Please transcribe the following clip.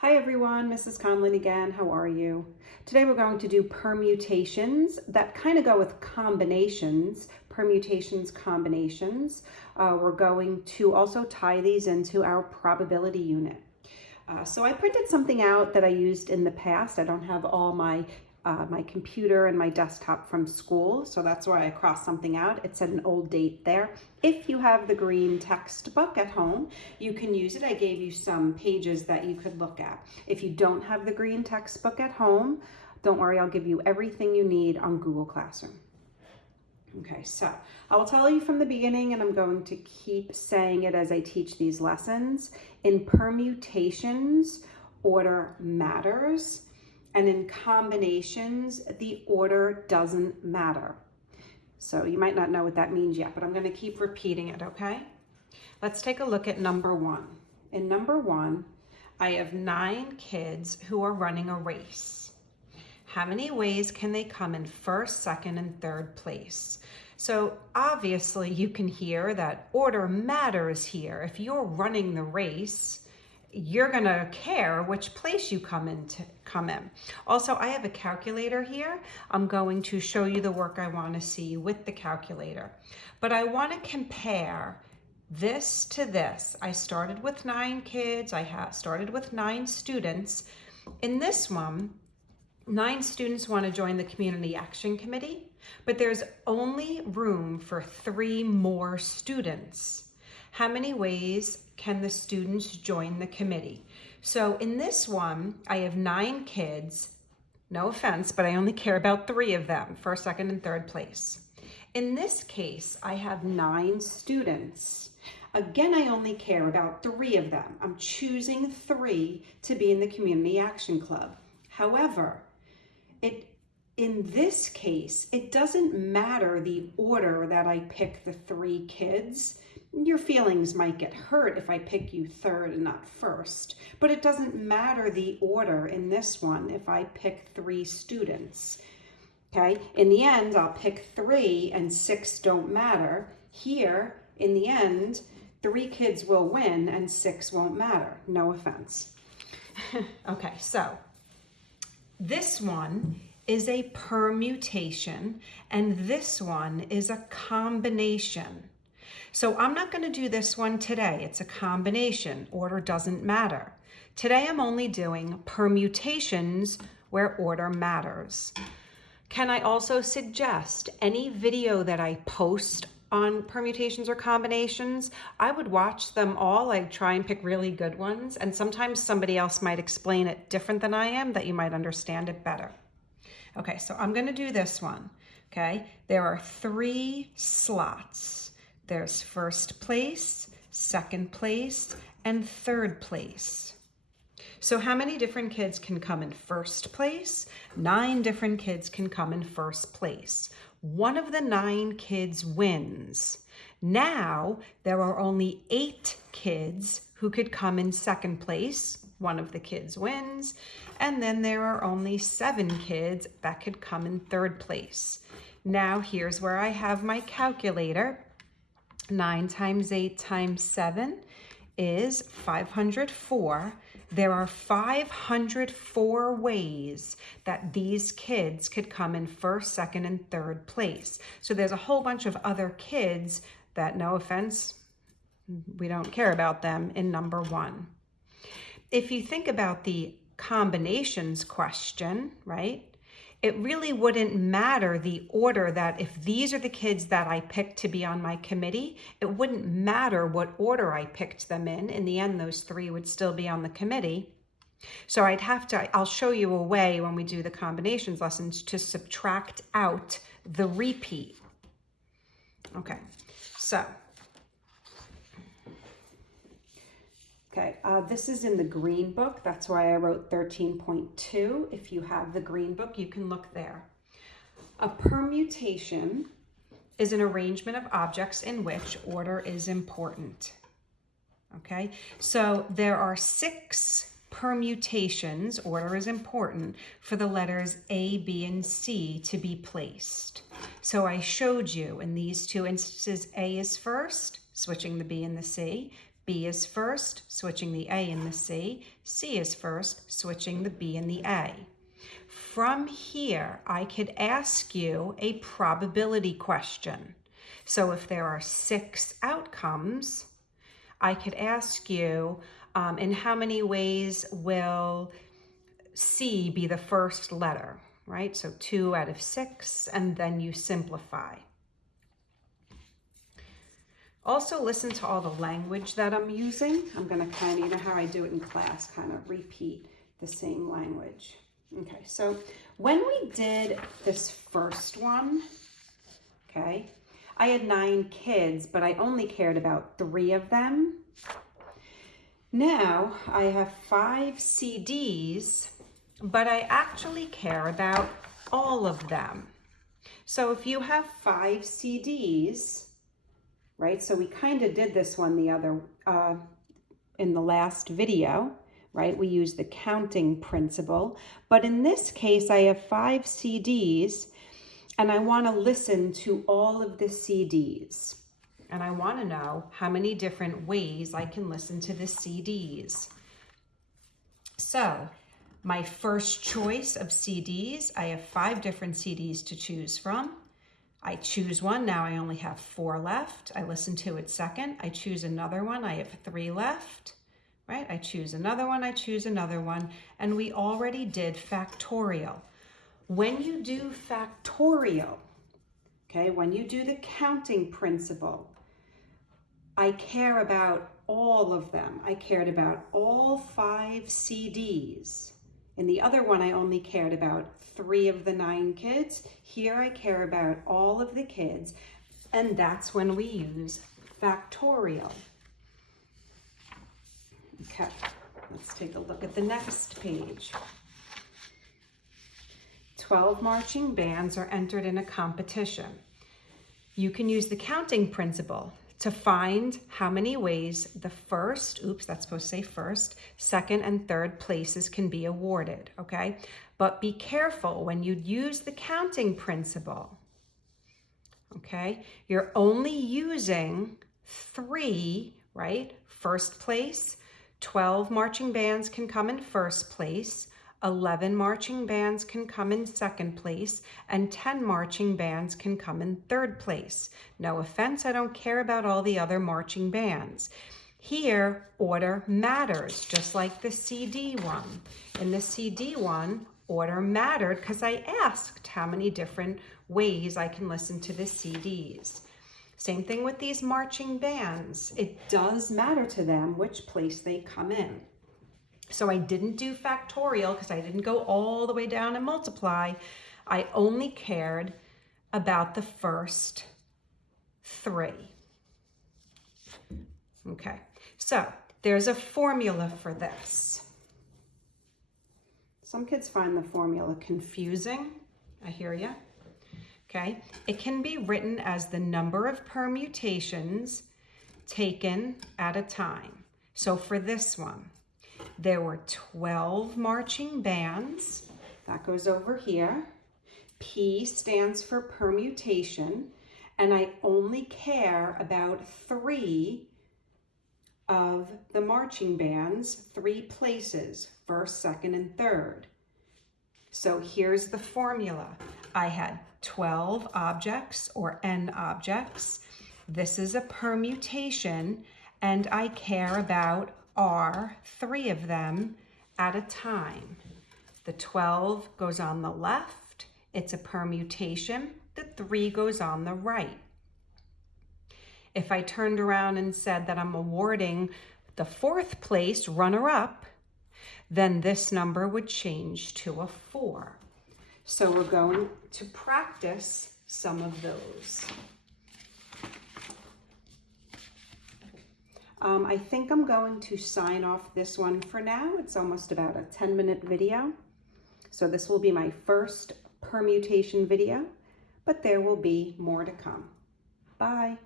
Hi everyone, Mrs. Conlin again. How are you? Today we're going to do permutations that kind of go with combinations, combinations. We're going to also tie these into our probability unit. So I printed something out that I used in the past. I don't have all my computer and my desktop from school, so that's why I crossed something out. It said an old date there. If you have the green textbook at home, you can use it. I gave you some pages that you could look at. If you don't have the green textbook at home, don't worry, I'll give you everything you need on Google Classroom. Okay, so I will tell you from the beginning, and I'm going to keep saying it as I teach these lessons. In permutations, order matters, and in combinations, the order doesn't matter. So you might not know what that means yet, but I'm going to keep repeating it, okay? Let's take a look at number one. In number one, I have 9 kids who are running a race. How many ways can they come in first, second, and third place? So obviously you can hear that order matters here. If you're running the race, you're gonna care which place you come in. Also, I have a calculator here. I'm going to show you the work I wanna see with the calculator. But I wanna compare this to this. I started with 9 kids. I started with 9 students. In this one, 9 students want to join the Community Action Committee, but there's only room for 3 more students. How many ways can the students join the committee? So in this one, I have 9 kids. No offense, but I only care about 3 of them, first, second, and third place. In this case, I have 9 students. Again, I only care about 3 of them. I'm choosing 3 to be in the Community Action Club. However, in this case, it doesn't matter the order that I pick the 3 kids. Your feelings might get hurt if I pick you third and not first, but it doesn't matter the order in this one if I pick 3 students. Okay, in the end, I'll pick 3 and 6 don't matter. Here, in the end, 3 kids will win and 6 won't matter. No offense. Okay, so this one is a permutation, and this one is a combination. So I'm not going to do this one today. It's a combination. Order doesn't matter. Today I'm only doing permutations where order matters. Can I also suggest any video that I post on permutations or combinations? I would watch them all. I try and pick really good ones, and sometimes somebody else might explain it different than I am, that you might understand it better. Okay, so I'm going to do this one. Okay, there are 3 slots. There's first place, second place, and third place. So how many different kids can come in first place? 9 different kids can come in first place. One of the 9 kids wins. Now there are only 8 kids who could come in second place. One of the kids wins. And then there are only 7 kids that could come in third place. Now here's where I have my calculator. 9 times 8 times 7 is 504. There are 504 ways that these kids could come in first, second, and third place. So there's a whole bunch of other kids that, no offense, we don't care about them in number 1. If you think about the combinations question, right? It really wouldn't matter the order, that if these are the kids that I picked to be on my committee, it wouldn't matter what order I picked them in. In the end, those 3 would still be on the committee. So I'll show you a way when we do the combinations lessons to subtract out the repeat. Okay, so. Okay, this is in the green book. That's why I wrote 13.2. If you have the green book, you can look there. A permutation is an arrangement of objects in which order is important. Okay, so there are 6 permutations, order is important, for the letters A, B, and C to be placed. So I showed you in these 2 instances, A is first, switching the B and the C. B is first, switching the A and the C. C is first, switching the B and the A. From here, I could ask you a probability question. So if there are 6 outcomes, I could ask you, in how many ways will C be the first letter, right? So 2 out of 6, and then you simplify. Also listen to all the language that I'm using. I'm gonna kind of, you know how I do it in class, kind of repeat the same language. Okay, so when we did this first one, okay, I had 9 kids, but I only cared about 3 of them. Now I have 5 CDs, but I actually care about all of them. So if you have 5 CDs, right? So we kind of did this one the other, in the last video, right? We used the counting principle, but in this case, I have 5 CDs and I want to listen to all of the CDs. And I want to know how many different ways I can listen to the CDs. So my first choice of CDs, I have 5 different CDs to choose from. I choose one, now I only have 4 left. I listen to it second. I choose another one, I have 3 left, right? I choose another one, I choose another one, and we already did factorial. When you do factorial, okay, when you do the counting principle, I care about all of them. I cared about all 5 CDs. In the other one, I only cared about 3 of the 9 kids. Here I care about all of the kids, and that's when we use factorial. Okay, let's take a look at the next page. 12 marching bands are entered in a competition. You can use the counting principle to find how many ways the first, oops, that's supposed to say first, second, and third places can be awarded, okay? But be careful when you use the counting principle, okay? You're only using 3, right? First place, 12 marching bands can come in first place, 11 marching bands can come in second place, and 10 marching bands can come in third place. No offense, I don't care about all the other marching bands. Here, order matters, just like the CD one. In the CD one, order mattered because I asked how many different ways I can listen to the CDs. Same thing with these marching bands. It does matter to them which place they come in. So I didn't do factorial because I didn't go all the way down and multiply. I only cared about the first 3. Okay, so there's a formula for this. Some kids find the formula confusing. I hear you. Okay, it can be written as the number of permutations taken at a time. So for this one, there were 12 marching bands. That goes over here. P stands for permutation, and I only care about 3 of the marching bands, 3 places, first, second, and third. So here's the formula. I had 12 objects, or n objects. This is a permutation, and I care about are 3 of them at a time. The 12 goes on the left, it's a permutation. The 3 goes on the right. If I turned around and said that I'm awarding the 4th place runner-up, then this number would change to a 4. So we're going to practice some of those. I think I'm going to sign off this one for now. It's almost about a 10-minute video. So this will be my first permutation video, but there will be more to come. Bye.